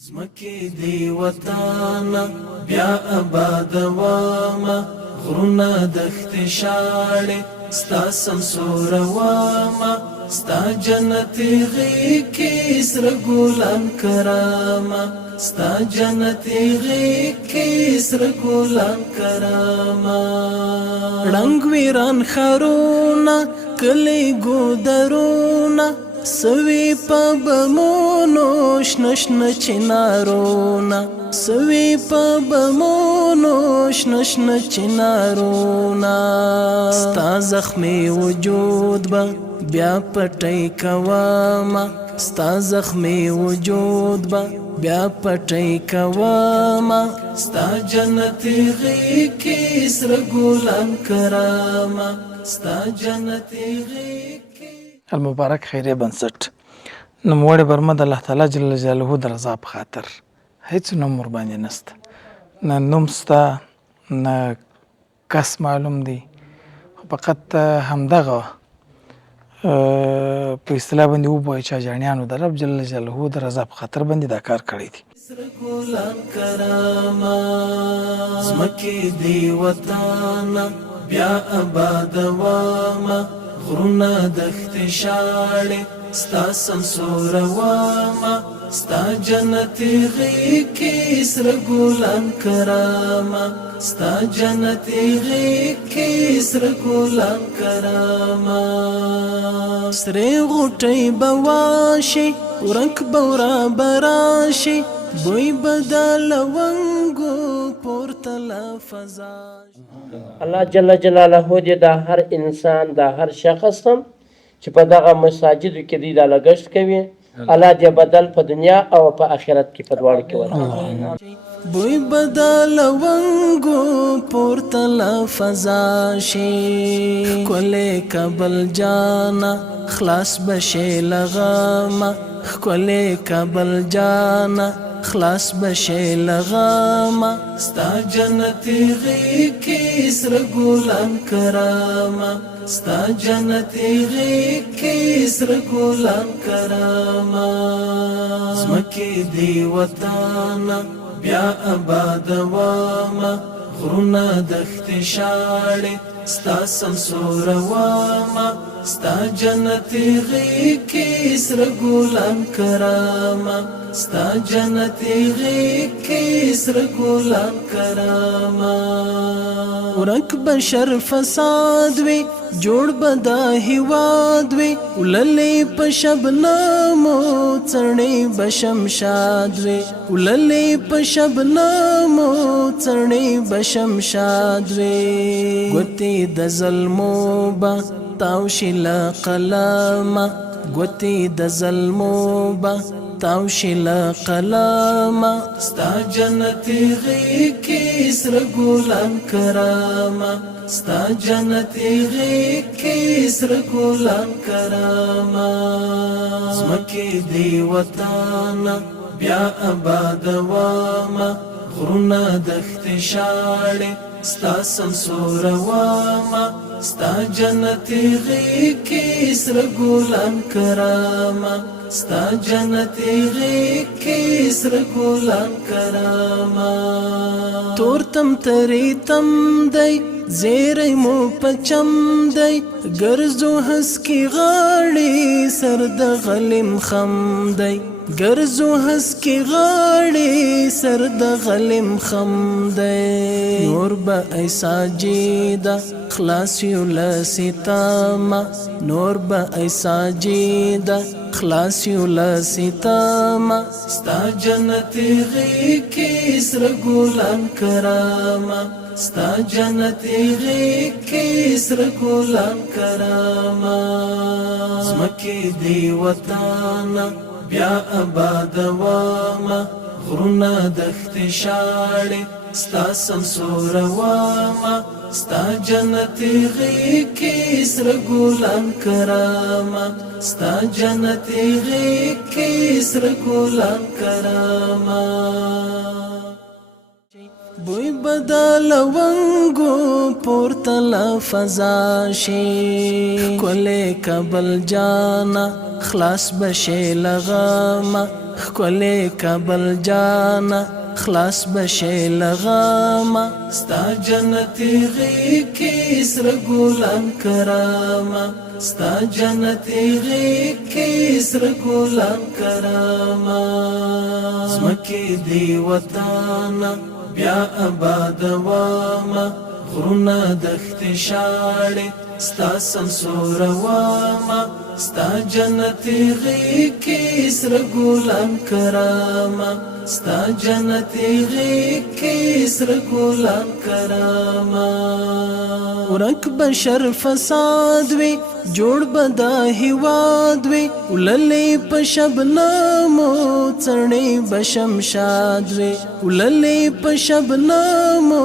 زمکی دی وطانا بیا آباد واما غرونا دخت شاړې ستا سمسور واما ستا جنتی غی کی سر ګلان کراما ستا جنتی غی کی سر ګلان کراما رنگ ویران خرونا کلی ګودرونا سوی پا بمونو شنشن چنارونا سوی پا بمونو شنشن چنارونا ستا زخمی وجود با بیا پٹی کواما ستا زخمی وجود با بیا پٹی کواما ستا جنتی غی کی سر گلان کراما ستا جنتی غی المبارک خیریه بنسټ نوموړی برمه د الله تعالی جل جلاله د رضا په خاطر هیڅ نوم ورباندې نسته نه نوم سته نه کس معلوم دی فقط همدغه په اصطلاح باندې ووایي چې اجانیانو د رب جل جلاله د رضا په خاطر باندې دا کار کړی دی ګلان کراما زمکی دی وطانا بیا آباد واما غرونا دخت شاړې ستا سمسور واما ستا جنتی غی کی سر ګلان کراما ستا جنتی غی کی سر ګلان کراما سری غټي بواشي ورک بورا براشي بوی بدل ونګو پورتل فضا الله جل جلاله دې دا هر انسان دا هر شخص هم چې په دغه مساجدو کې دی دا لګښت کوي الله دې بدل په دنیا او په آخرت کې په دواړو کې ورکړي بوی بدل ونګو پورتل فضا شي کله کبل جانا خلاص بشي لغما کله کبل جانا خلاص بشي لغاما ستا جنتی غی کی سر گلان کراما ستا جنتی غی کی سر گلان کراما زمکی دی وطانا بیا آباد واما غرونا دخت شاړې ستا سمسور واما ستا جنتی غی کی سر گلان کراما ستا جنتی غی کی سر گلان کراما ورک بشر فساد وی جوړ بدا هیواد وی وللی په شبنامو څړې بشمشاد وی وللی په شبنامو څړې بشمشاد وی ګوتی د ظلمو با تاوشل قلم ګوتی د ظلمو با تاوشل قلم ستا جنتی غی کی سر ګلان کراما ستا جنتی غی کی سر ګلان کراما زمکی دی وطانا بیا آباد واما غرونا دخت شاړې ستا سمسور واما ستا جنتی غی کی سر گلان کراما ستا جنتی غی کی سر گلان کراما تورتم تری تم دی زیری مو پچم دی گرزو ہس کی غاڑی سر د غلیم خم دی گرزو ہس کی غاڑی سر د غلیم خم دی نور با ایسا جیدا خلاص یولا ستاما نور با ایسا جیدا خلاص یولا ستاما ستا جنتی غی کی سر گلان کراما ستا جنتی غی کی سر گلان کراما زمکی دی وطانا بیا آباد واما غرونا دخت شاړې ستا سمسور واما ستا جنتی غی کی سر گلان کراما ستا جنتی غی کی سر گلان کراما بوی بدل ونگو پورتل فضا شي کله کبل جانا خلاص بشي لغاما کله کبل جانا خلاص بشي لغاما ستا جنتی غی کی سر ګلان کراما ستا جنتی غی کی سر ګلان کراما زمکی دی وطانا بیا آباد واما غرونا دخت شاړې ستا سمسور واما ستا جنتی غی کی سر ګلان کراما ستا جنتی غی کی سر ګلان کراما ورک بشر فساد وی جوړ بدا هیواد وی وللی په شبنامو څړې بشمشاد وی وللی په شبنامو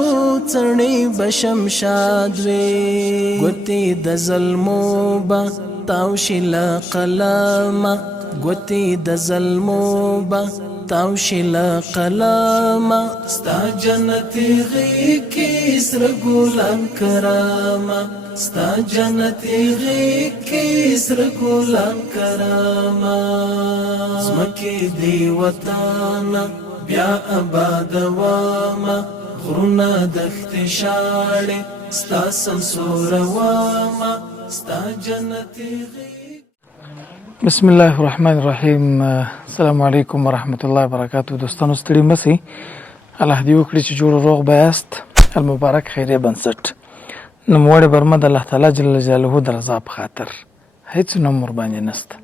څړې بشمشاد وی ګوتی د ظلمو با تاوشل قلما ګوتی د ظلمو با تاوشل قلما ستا جنتی غی کی سر ګلان کراما ستا جنتی غی کی سر ګلان کراما زمکی دی وطانا بیا آباد واما غرونا دخت شاړې ستا سمسور واما ستا جنتی غی. بسم الله الرحمن الرحیم. السلام علیکم ورحمۃ اللہ وبرکاتہ. دوستانو ستړي مسئ، الله دې وکړي چې جوړ روغ بیاست. المبارک خیریه بنسټ نوموړی برمه د الله تعالی جل جلاله د رضا په خاطر هیڅ نوم ورباندې نسته،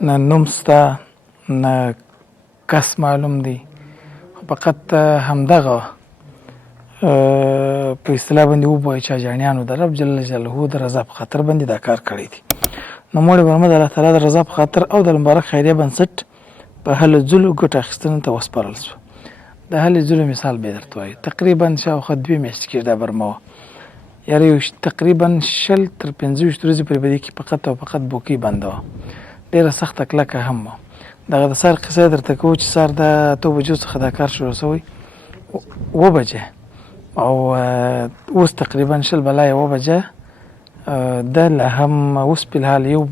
نه نوم سته نه کس معلوم دی، فقط همدغه په اصطلاح باندې وبوایي چې اجانیانو د رب جل جلاله د رضا په خاطر باندې دا کار کړی دی. نوموړی برمه د الله تعالی د رضا په خاطر او د مبارک خیریه بنسټ په هلو ځلو ګټه اخیستنې ته وسپارل شو. د هلې ځلو مثال به درته وایي، تقریبا شاوخوا 2 میاشتې کېږي دا برمه وه، یاره یو تقریبا 20 تر 25 ورځې پورې به دې کې فقط او فقط بوکۍ بنده وه، ډېره سخته کلکه هم وه. دغه د سهار قصه یې درته کوو چې سهار د 8 بجو څخه دا کار شروع شوی 7 بجې او اوس تقریبا 20 بلای 7 بجې د لا هم اوس په حال یو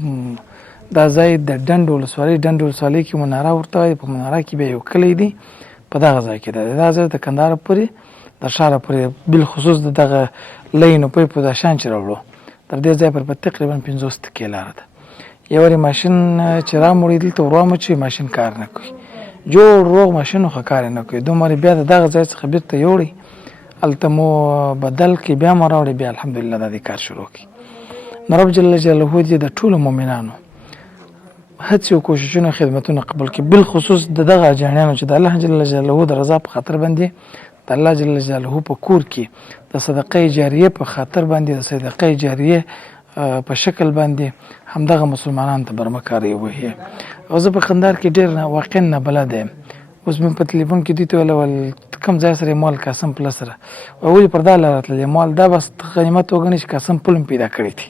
دا ځای د ډنډ ولسوالۍ کې مناره ورته وایي، په مناره کې به یو کلی دی، په دغه ځای کې دی. دا ځای د کندهار پورې د ښاره پورې بالخصوص د دغه لینو په پوزیشن چې راوړو تر دې ځای پر تقریبا 50 دقیقې لاره ده. یو وارې ماشین چې راموړي دلته وروامه چې ماشین کار نه کوي، جوړ روغ ماشین خو کار نه کوي، دومره بیا د دغه ځای څخه بیرته یوړي هلته مو بدل کې بیا مو راوړي، بیا الحمدلله دا دې کار شروع کړي. نو رب جل جلاله دې د ټولو مؤمنانو هڅې او کوششونه خدمتونه قبول کړي، بالخصوص د دغه اجانیانو چې د الله جل جلاله د رضا په خاطر باندې د الله جل جلاله په کور کې د صدقه جاریه په خاطر باندې د صدقه جاریه په شکل باندې همدغه مسلمانان ته برمکاري وهي. او زه په کندهار کې ډېر واقعا نه بلد یم. اوس مې په تلیفون کې دوی ته ویل کوم ځای سره مال قاسم پل سره ولې پر دا لرتللی مال دا بس غنیمت وګڼي چې قاسم پل پیدا کړی دي.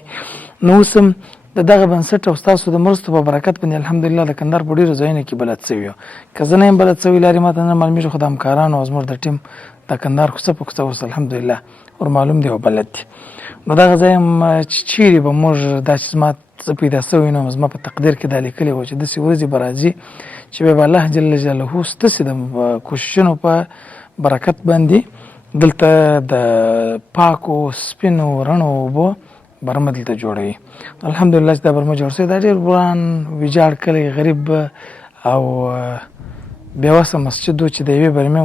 نو اوس هم د دغه بنسټ او ستاسو د مرستو په برکت باندې الحمدلله د کندهار په ډېرو ځایونو کې بلد سوي یم. که زه نه یم بلد سوي لارې ماته نه معلومېږي، خو د همکارانو او زموږ د ټیم د کندهار کوڅه په کوڅه اوس الحمدلله ور معلوم دی او بلد دي. نو دغه ځای هم چې چیرې به موږ دا چې زما څه پیدا سوی نو زما په تقدیر کې دا لیکلي وو چې داسې ورځې به راځي چې به الله جل جلاله ستاسې د کوششونو په برکت باندې دلته د پاکو سپینو رڼو اوبو برمه دلته جوړوي. الحمدلله چې دا برمه جوړ شوی دا ډېر وران ویجاړ کلی غریب او بېوسه مسجد و چې د یوې برمې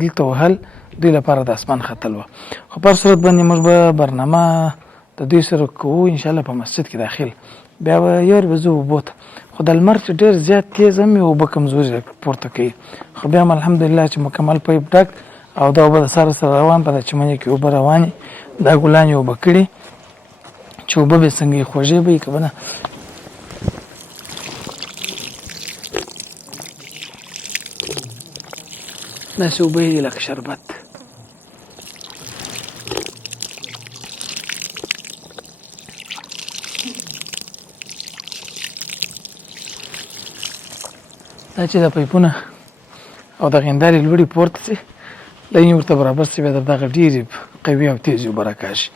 دلته وهل دوی لپاره د اسمان ختل وه. خو په هر صورت باندې موږ به برنامه د دوی سره کوو انشاءالله په مسجد کې داخل بیا به یو به زه اوبو ته، خو د لمر چې ډېر زیات تیز هم وي اوبه کمزوري پورته کوي، خو بیا هم الحمدلله چې مکمل پیپ ډک او دا اوبه د سره سره روان په د چمنې کې اوبه روانې دا ګلان یې اوبه کړي چې اوبه به څنګه خوږې به یې که به نه. داسې اوبه یې دي لکه شربت. دا چې د پیپونه او د غندارې لوړې پورته شي لین ورته برابر شي بیا دغه ډېرې قوي او تیزې اوبه راکاشي.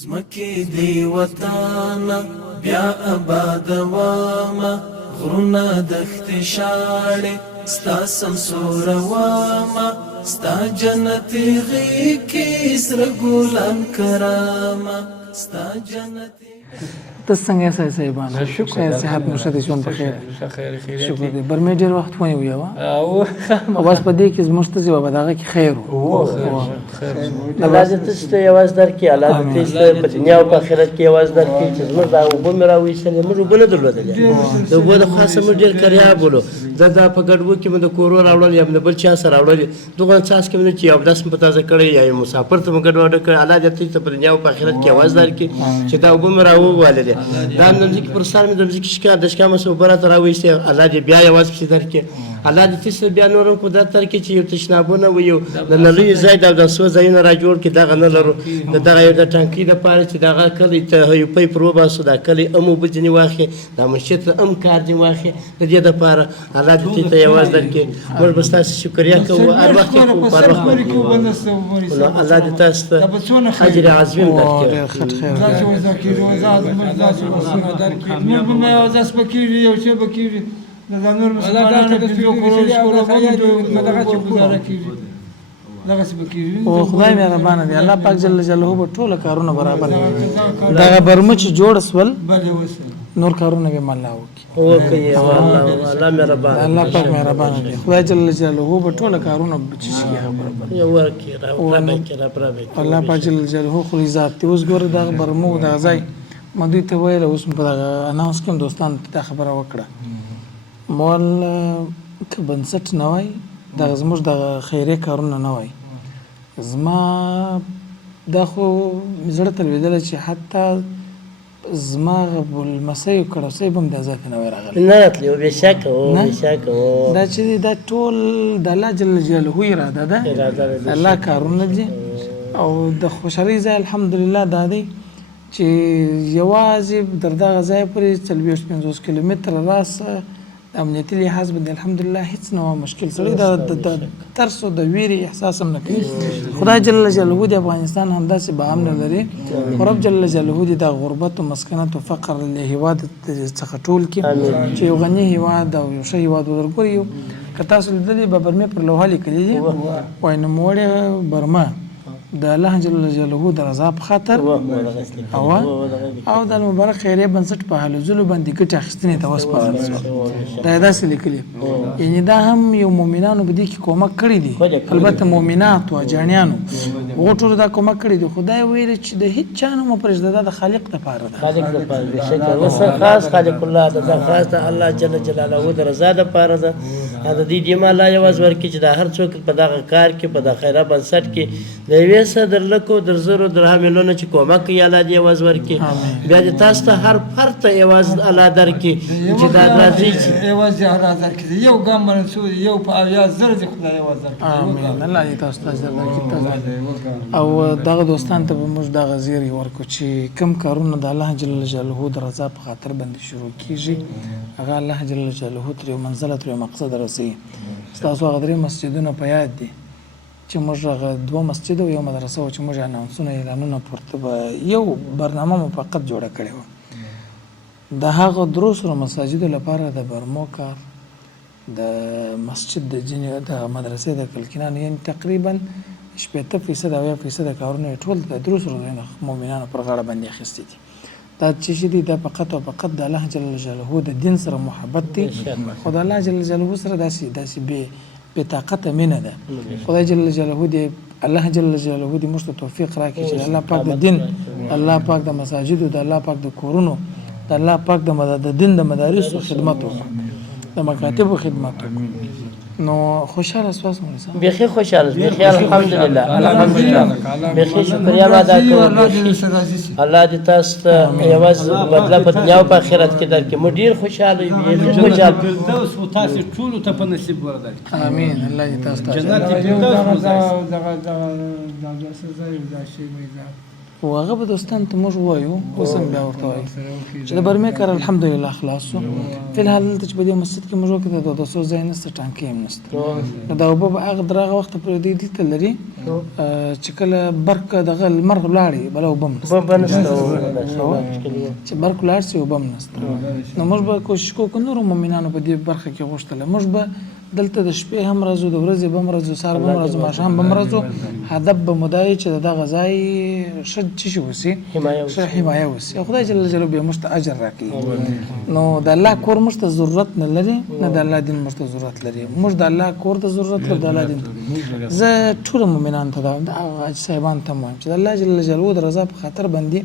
زمکی دی وطانا بیا آبادواما غرونه دښتې شاړې ستا سمسور واما ستا جنتي غېږ کې سره ګلان کراما ستا جنتي. ته څنګه یې صاحبانو؟ شکر صحت مو ښه دی، ژوند په خیر؟ شکر دی. برمې ډېر وخت ونیوی وه او بس په دې کې زموږ ته چې به دغه کې خیر و. الله دې تاسو ته یوازې درکړي، الله دې تاسو ته په دنیا او په آخرت کې یوازې درکړي چې زموږ دا اوبه مې راویستلې، موږ اوبه نه درلودلې. د اوبو د خاصه موږ ډېر کریاب ولو، دا په ګډوو کې مې د کورو راوړل یا د بل چا سره راوړل، دغه څاڅکي مې چې اودس مې په تازه کړی یا یو مسافر ته مې ګډوډه کړی. الله دې تاسو ته په دنیا او په آخرت کې یوازې درکړي چې دا اوبه مې راوواللې. دا د ځمکې پر سر مې د ځمکې ښکار د ښکار مې اوبه راته راویستې، الله دې بیا یوازې پسې درکړي. الله دې تاسو بیا نور هم قدرت درکړي چې یو تشنابونه و یو د نلیو ځای او د څو ځایونه را جوړ کړي، دغه نه لرو. دغه یو د ټانکۍ دپاره چې دغه کلی ته یو پیپ روباسو، دا کلی هم اوبه ځینې واخلي، دا مسجد ته هم کار ځینې واخلي. د دې دپاره الله دې ته یوازې درکړي. موږ به ستاسو شکریه کوو، هر وخت یې کوو، هر وخت الله دې تاسو ته اجر عظیم درکړي. موږ به مې اودس به کېږي، یو څه به کېږي، دا نور مسلمانانو پنځو کورو شپږو ګزاره کېږي، دغسې به کېږي. او خدای مهربانه دی، الله پاک جل جلاله به ټوله کارونه برابر کړي. دغه برمه چې جوړ سول نور کارونه به هم الله وکړي. الله مهربان، الله پاک مهربانه دی، خدای جل جلاله به ټوله کارونه چې شي هغه برابر کړي. الله پاک جل جلاله خو ذات دی. اوس ګوره دغه برمه دغه ځای ما دوی ته ویل، اوس په دغه اناونس کې هم دوستانو ته دا خبره وکړه، مول که بنسټ نه وای، دغه زموږ دغه خیریه کارونه نه وای، زما دا خو زړه ته لوېدلی چې حتی زما لمسی کړوسی به هم دا ذات نه وای راغلی. نه راتلی و، بېشکه و، بېشکه و. دا چې دی دا ټول د الله جل جلاله اراده ده، د الله کارونه دي. او د خوشحالۍ ځای الحمدلله دا دی چې یوازې تر دغه ځای پورې 40-50 کیلومتره راسه د امنیتي لحاظ باندې الحمدلله هېڅ نه وه مشکل. سړی د ترس او د ویرې احساس هم نه کوي. خدای جل جلاله د افغانستان همداسې به امن لري، خو رب جل جلاله د غربت او مسکنت او فقر له هېواد څخه ټول کړي چې یو غني هېواد او یو ښه هېواد ودرګوري. که تاسو لیدلي به برمې پر لوحه لیکلي دي، وایي نوموړې برمه د الله جل جلاله د رضا په خاطر او د مبارک خیریه بنسټ په هلو ځلو باندې ګټې اخیستنې ته وسپارل شوه. دا یې داسې لیکلي، یعنې دا هم یو مؤمنانو په دې کې کومک کړی دی، البته مؤمناتو اجانیانو هغو ټولو دا کومک کړی دی. خدای ویلي چې د هېڅ چا نه مه پرېږده، دا د خالق دپاره ده. خالق دپاره بېشکه اوس خاص خالق الله ده، دا خاص د الله جل جلاله د رضا دپاره ده. د دې دیم الله یوازې ورکړي چې دا هر څوک په دغه کار کې په د خیره بنسټ کې د یوې څه در لکو در زرو درهمې نه چې کومک کوي، الله دې یوازې ورکړي. بیا دې تاسو ته هر فرد ته یوازې الله درکړي چې دا راځي چې یوازې الله درکړي. یو ګام باندې څو یو په اویا زره دې خدای یوازې درکړي. امین. الله دې تاسو ته اجر درکړي. او دغه دوستان ته به موږ دغه زیری ورکړو چې کوم کارونه د الله جل جلاله د رضا په خاطر باندې شروع کېږي، هغه الله جل جلاله تر یو منزله تر یو مقصد رسوي. ستاسو هغه 3 مسجدونه په یاد دي چې موږ هغه 2 مسجد او یو مدرسه و چې موږ اناونسونه اعلانونه پورته به یو برنامه موفقت جوړه کړې وه. د هغه 300 مساجدو لپاره د برمو کار، د مسجد د ځینې د مدرسې د کلکینانو، یعنې تقریبا 80% او 90% کارونه یې ټول د 300 مؤمنانو پر غاړه باندې اخیستي دي. دا چې دي دا فقط او فقط د الله جل جلاله د دین سره محبت دی. خو د الله جل جلاله سره داسې بې طاقته مینه ده. خدای جل جلاله دې الله جل جلاله دې موږ ته توفیق راکړي چې الله پاک د دین، الله پاک د مساجدو، د الله پاک د کورونو، د الله پاک د دین د مدارسو خدمت وکړو، د مکاتبو خدمت وکړو. نو خوشحاله سواس مولوي صاحب؟ بیخي خوشحاله، بیخي الحمدلله، الحمدلله، بیخي شکریه ادا کوو. الله دې تاسو ته یوازې بدله په دنیا او په آخرت کې درکړي. موږ ډېر خوشحاله یو، بیخي خوشحاله. فردوس و تاسو ټولو ته په نصیب ورکړي. امین. الله دې تاسو ته جنت فردوس او هغه به دوستان ته موږ وایو اوس هم بیا ورته وایو چې د برمې کار الحمدلله خلاص شو فی الحال دلته چې په دې مسجد کې موږ وکړو د 200 ځای نسته ټانکۍ هم نسته دا اوبه به هغه درغه وخت پرې دی دلته لري چې کله برق دغه لمر ولاړې بله اوبه هم نسته چې برق ولاړ شي اوبه هم نسته نو موږ به کوشش کوو که نورو مؤمنانو په دې برخه کې غوښتله موږ به دلته د شپې هم راځو د ورځې به هم راځو سهار به هم راځو ماښام به هم راځو هدف به مو دا وي چې د دغه ځای ښه څه شي وسي ښه حمایه وسي او خدای جل جلاله بیا موږ ته اجر راکړي نو د الله کور موږ ته ضرورت نه لري نه د الله دین موږ ته ضرورت لري موږ د الله کور ته ضرورت لرو د الله دین زه ټولو مؤمنانو ته دا وایم د هغه حاجي صاحبانو ته هم وایم چې د الله جل جلاله د رضا په خاطر باندې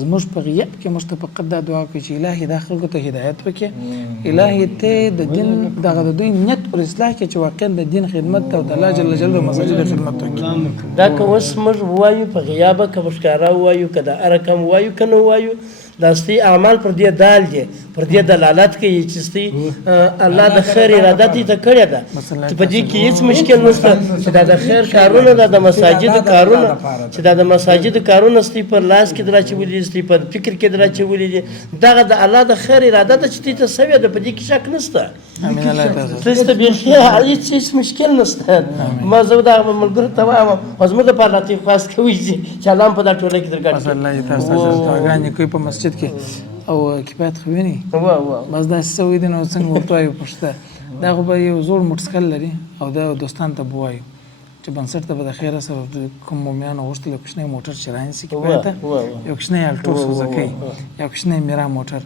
زموږ په غیاب کې موږ ته فقط دا دعا کوي چې الهي دا خلکو ته هدایت وکړي الهي ته د دین دغه د دوی نیت پر اصلاح کې چې واقعا د دین خدمت او د الله جل جلاله مساجد خدمت وکړي دا که اوس موږ وایو په غیابه که ښکاره وایو که د ارقم وایو که نه وایو دا ستي اعمال پر دې دال دي پر دې دلالت کوي چې ستي الله د خیر اراده دې ته کړې ده په دې کې هیڅ مشکل نشته چې دا د خیر کارونه ده د مساجد کارونه چې دا د مساجد کارونه ستي پر لاس کې دراچولي ستي په فکر کې دراچولي دي دغه د الله د خیر اراده ده چې دې ته سوي ده په دې کې شک نشته امين الله تعالی تاسو به هیڅ مشکل نشته ما زه دا ملګرو ته وایم اوس موږ په لاتي خاص کوي چې الله په دا ټوله کې درګړي الله تاسو غانې کوي په مسجد کې او کفایت خو ویني بس دا سوي دي نو څنګه ورته وایو پښته دا خو به یو زوړ موټرسایکل لري او دا دوستان ته به وایو چې بنسټ ته به د خیره سره کوم مومیانو غوښتل یو کوچنی موټر چې رانیسي کفایته یو کوچنی الټو سوزکۍ یو کوچنی میرا موټر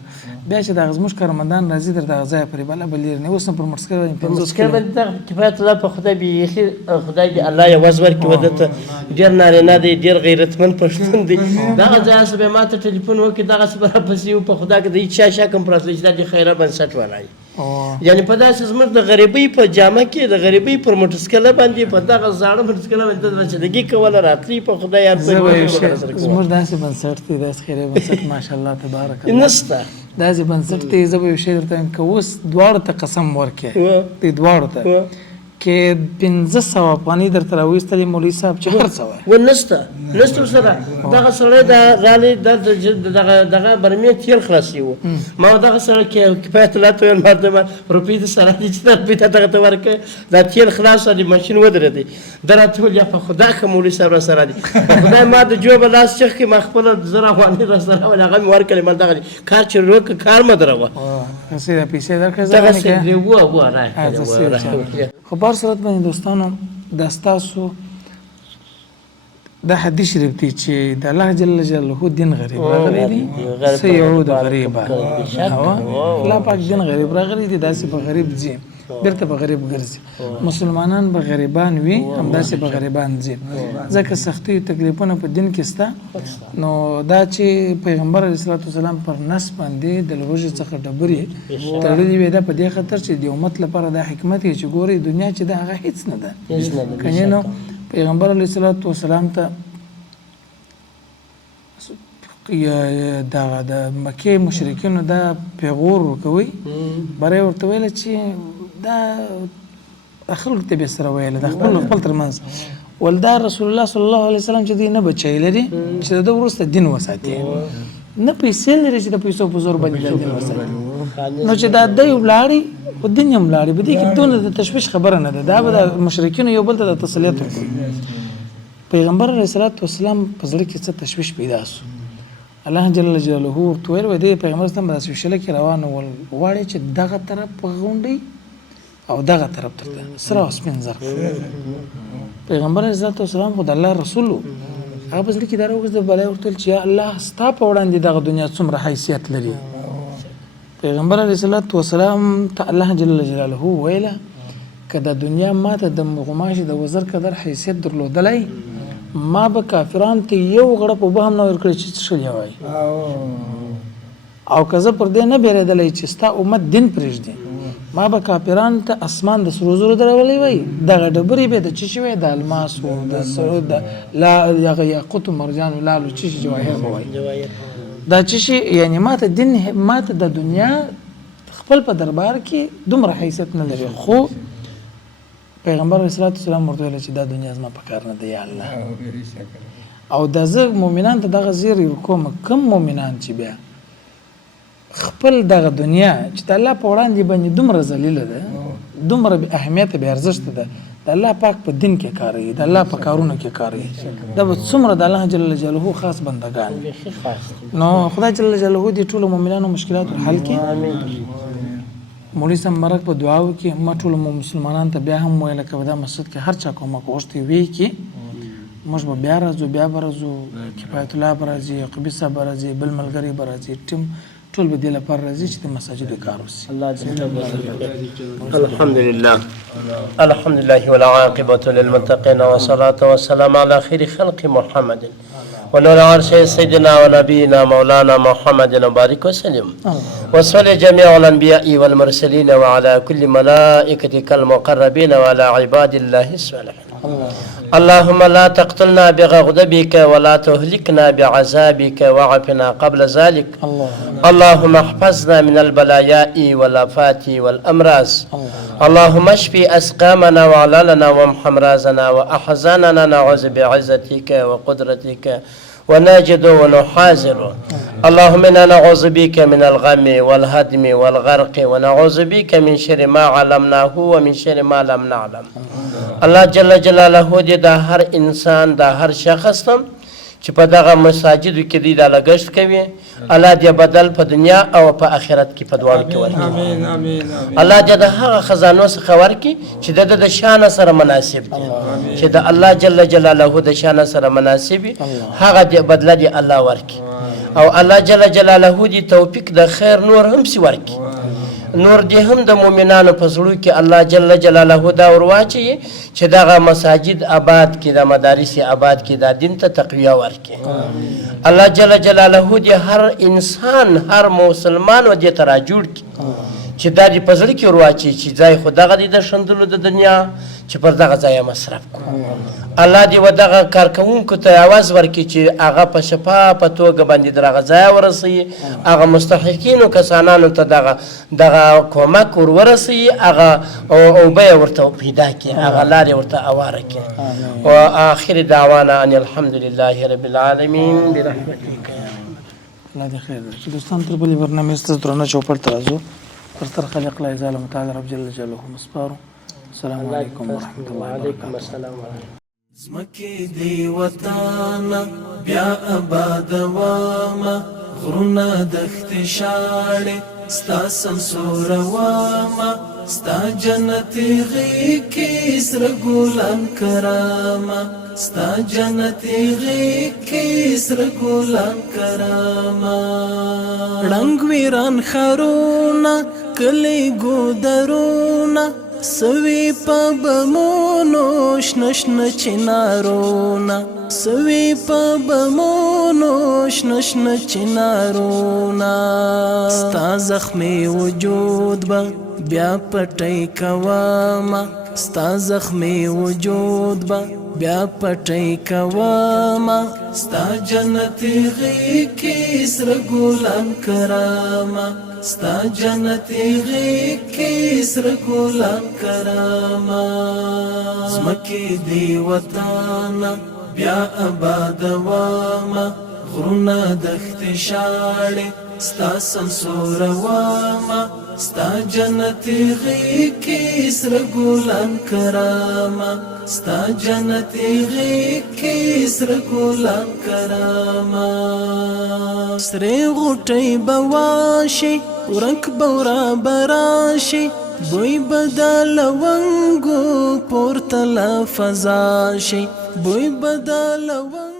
بیا چې دغه زموږ کارمندان راځي در دغه ځایه پورې بله به لرې نه اوس هم پر موټرسایکل باندې 50 کیلو کفایت الله په خدای بیخي خدای دې الله یې وز ورکړي وده ته ډېر نارینه دی ډېر غیرتمند پښتون دی دغه ځایه څه به ما ته ټلیفون وکړي دغسې به راپسې و په خدا کې د هېڅ چا شک هم پراته چې دا د خیره بنسټ ولاړ یعنې په داسې زموږ د غریبۍ په جامه کې د غریبۍ پر موټرسایکله باندې په دغه زاړه موټرسایکله باندې د رسیدګي کوله راتلي په خدای یار زموږ داسې بنسټ دی داسې خیري بنسټ ماشاءالله تبارک الله نشته داسې بنسټ دی زه به یو شی درته وایم که اوس دواړو ته قسم ورکړې دې دواړو ته کې 1500 افغانۍ درته راویستلې مولوي صاحب چې هر څه وایي و نشته ورسره دغه سړی د رالي دغه برمې تیل خلاصي وو ما دغه سړی کفایت الله ته ویل ما روپۍ د سره دي چې روپۍ ته دغه ته ورکړه دا تیل خلاص دی ماشین ودرېدی دا راته ویل یا په خدا ښه مولوي صاحب راسره دي خدای ما د جوبه لاس چخ کې ما خپله 1000 افغانۍ راسره ویل هغه مې ورکړې ما دغه کار چې روکه کار مه دروه هسې پیسې درکړه دغسې وه خو بهر صورت باندې دوستانو دا ستاسو دا حدیث شریف دی چې د الله جل جلاله دین غریب راغلی دی سیعود غریبا الله پاک دین غریب راغلی دی داسې به غریب ځي بیرته به غریب ګرځي مسلمانان به غریبان وي همداسې به غریبان ځي ځکه سختي تکلیفونه په دین کې شته نو دا چې پیغمبر علیه الصلاة والسلام پر نس باندې د لوږې څخه ډبرې تړلې وې دا په دې خاطر چې د امت لپاره دا حکمت چې ګوري دنیا چې دا هغه هیڅ نه ده کنې نو پیغمبر علیه الصلاة والسلام ته د مکې مشرکینو دا پیغور ورکوي برای ورته ویله چې دا خلکو ته به سره ویله د خپل ترمنځ ولدا رسول الله صلی الله علیه وسلم چې دی نه بچی لري چې د وروسته دین وساتي نه پیسې لري چې د پیسو په زور باندې دین وساتي نو چې دا دی ولاړی او دین هم ولاړی به دې کې دونه د تشویش خبره نه ده دا به د مشرکینو یو بل ته د تسلیت ورکوي پیغمبر علیه الصلاة والسلام په زړه کې څه تشویش پیدا شو الله جل جلاله ورته ویل و دې پیغمبر ستاسو په سوشل کې روان ول غواړي چې دغه طرف غونډي او دغه طرف ته سره اسمن زر پیغمبر علیه السلام خدای الله رسول هغه په ځل کې دا راوګز د بلای ورته چې الله ستا په وړاندې دغه دنیا څومره حیثیت لري پیغمبر علیه السلام ته الله جل جلاله ویله که د دنیا ماته د غماش د وزر قدر حیثیت درلودلای ما به کافران ته یو غړپ اوبه هم نه ورکړي چې څښلی وای او که زه پر دې نه بیرېدلی چې ستا امت دین پرېږدي ما به کافران ته اسمان د سرو زرو درولی وای دغه ډبرې به د څه شي وای د الماس و د سرو د یاقوت و مرجان و لالو څه شي جواهر به وای دا څه شي یعنې ماته دین ماته د دنیا خپل په دربار کې دومره حیثیت نه لري خو پیغمبر علیه السلام ورته ویل چې دا دنیا زما په کار نه دی یا الله او د زه مؤمنان ته دغه زیر کوم کم مؤمنان چې بیا خپل دغه دنیا چې د الله په وړاندې باندې دومره ذلیله ده دومره بې اهمیته بې ارزښته ده د الله پاک په دین کې کاروي د الله په کارونو کې کاروي دا به څومره د الله جل جلاله خاص بندگان نو خدای جل جلاله دې ټولو مؤمنانو مشکلات حل کړي مولوي صاحب مرک په دعاو کې ما ټولو مسلمانان ته بیا هم ویل که دا مسجد کې هر چا کومه غوښتي وي کې موږ به بیا راځو بیا به راځو کفایت الله به راځي قبي صاحب به راځي بل ملګري به راځي ټیم ټول به دې لپاره راځي چې د مساجدو کار وشي الحمد لله والعاقبة للمتقين والصلاة والسلام على خير خلق محمد ونور عرش سيدنا ونبينا مولانا محمد وبارك وسلم وصل جميع الأنبياء والمرسلين وعلى كل ملائكتك المقربين وعلى عباد الله الصالحين اللهم لا تقتلنا بغضبك ولا تهلكنا بعذابك وعافنا قبل ذلك اللهم احفظنا من البلايا والآفات والأمراض اللهم اشفي أسقامنا وعلالنا وامح أمراضنا وأحزاننا نعوذ بعزتك وقدرتك ونجد ونحاذر اللهم إنا نعوذ بك من الغم والهدم والغرق ونعوذ بك من شر ما علمناه ومن شر ما لم نعلم الله جل جلاله دې د هر انسان د هر شخص چې په دغه مساجدو کې دی د لګښت کوي الله دې بدل په دنیا او په آخرت کې په دواړو کې ورکړي الله دې د هغه خزانو څخه ورکړي چې د شان سره مناسب دي چې د الله جل جلاله د شان سره مناسب هغه دې بدله دې الله ورکړي او الله جل جلاله دې توفیق د خیر نور هم سي ورکړي نور دې هم د مؤمنانو په زړه کې الله جل جلاله دا ورواچي چې دغه مساجد آباد کې د مدارس آباد کې د دین ته تقویه ورکړي الله جل جلاله دې هر انسان هر مسلمان و دې ته راجوړ کړي چې دا دې په زړه کې ورواچي چې ځای خو دغه دې د شندلو د دنیا چې پر دغه ځای مصرف کړو الله دې و دغه کارکوونکو ته اواز ورکړي چې هغه په شفافه توګه باندې دغه ځای ورسوي هغه مستحقینو کسانانو ته دغه کومک ورورسوي هغه اوبه یې ورته پیدا کړي هغه لارې ورته اواره کړي وآخر دعوانا ان الحمد لله رب العالمین برحمتک الله دې خیر چې دوستان تر بلې برنامې ستاسو درنه چوپړ ته راځو تر خلق الله ظالم تعالی رب جل جلاله مسپارو السلام علیکم ورحمۃ اللہ وبرکاتہ زمکی دی وطانا بیا آباد واما غرونا دخت شاڑی ستا سمسور واما ستا جنتی غیکی سر گولان کراما ستا جنتی غیکی سر گولان کراما رنگ ویران خرونا کلی گودرونا سوی پا بمونو شنشن چنارونا سوی پا بمونو شنشن چنارونا ستا زخمی وجود با بیا پٹی کواما ستا زخمی وجود با بیا پٹی کواما ستا جنتی غی کی سر گولان کراما ستا جنتی غی کی سر گولان کراما زمکی دی وطانا بیا آباد واما غرونا دخت شاڑی ستا سمسور واما ستا جنتی غی کی سر گولان کراما ستا جنتی غی کی سر گولان کراما سری غوٹی بواشی ورنک بورا براشی بوی بدل ونگو پورتلا فزاشی بوی بدل ونگو